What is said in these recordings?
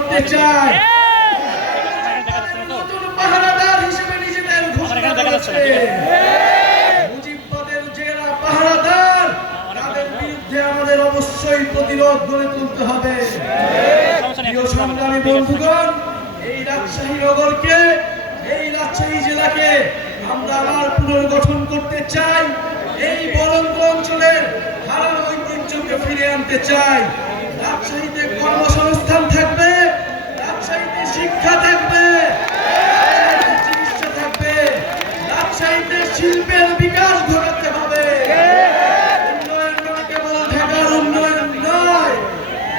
করতে চায়, নতুন পাহারাদার হিসেবে নিজেদের ঘোষণা করেছে। মুজিববাদের যারা পাহারাদার তাদের বিরুদ্ধে আমাদের অবশ্যই প্রতিরোধ গড়ে তুলতে হবে। প্রিয় সংগ্রামী বন্ধুগণ, এই রাজশাহী নগরকে, এই রাজশাহী জেলাকে আমরা আবার পুনর্গঠন করতে চাই। এই বরেন্দ্র অঞ্চলের হারানো ঐতিহ্যকে ফিরে আনতে চাই। রাজশাহীতে কর্মসংস্থান থাকবে, রাজশাহীতে শিক্ষা থাকবে, রাজশাহীতে চিকিৎসা থাকবে, রাজশাহীতে শিল্পের বিকাশ ঘটাতে হবে। উন্নয়ন মানে কেবল ঢাকার উন্নয়ন নয়,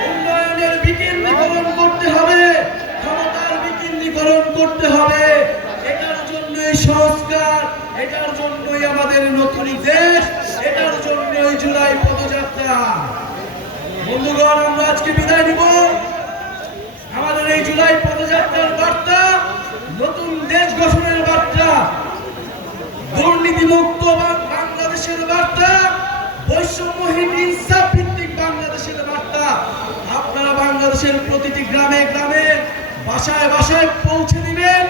উন্নয়নের বিকেন্দ্রীকরণ করতে হবে, ক্ষমতার বিকেন্দ্রীকরণ করতে হবে। এটার জন্যই সংস্কার, এটার জন্যই আমাদের নতুন দেশ, এটার জন্যই জুলাই পদযাত্রা। বন্ধুগণ, আমরা আজকে বিদায় নিব। আমাদের এই জুলাই পদযাত্রার বার্তা নতুন দেশ গঠনের বার্তা, দুর্নীতিমুক্ত বাংলাদেশের বার্তা, বৈষম্যহীন ইনসাফ ভিত্তিক বাংলাদেশের বার্তা। আপনারা বাংলাদেশের প্রতিটি গ্রামে গ্রামে, বাসায় বাসায় পৌঁছে দিবেন।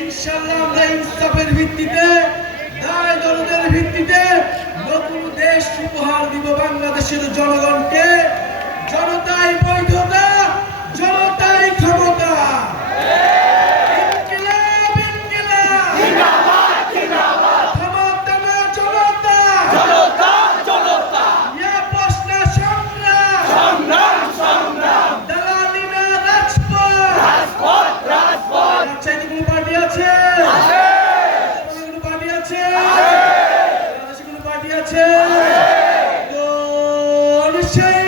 ইনশাআল্লাহ আমরা ইনসাফের ভিত্তিতে, দায় দরদের ভিত্তিতে নতুন দেশ উপহার দিব বাংলাদেশের জনগণকে। জনতাই বৈধতা, জনতাই ক্ষমতা। ইনকিলাব, ইনকিলাব, জিন্দাবাদ জিন্দাবাদ, ক্ষমতা না জনতা, জনতা জনতা, ইয়া প্রশ্ন সংগ্রাম, সংগ্রাম সংগ্রাম, দালালি না রাজপথ। রাজপথ রাজপথ, রাজশাহীতে কোনো পার্টি আছে? আছে কোনো পার্টি আছে? আছে বাংলাদেশে কোনো পার্টি আছে? তো নিশ্চয়ই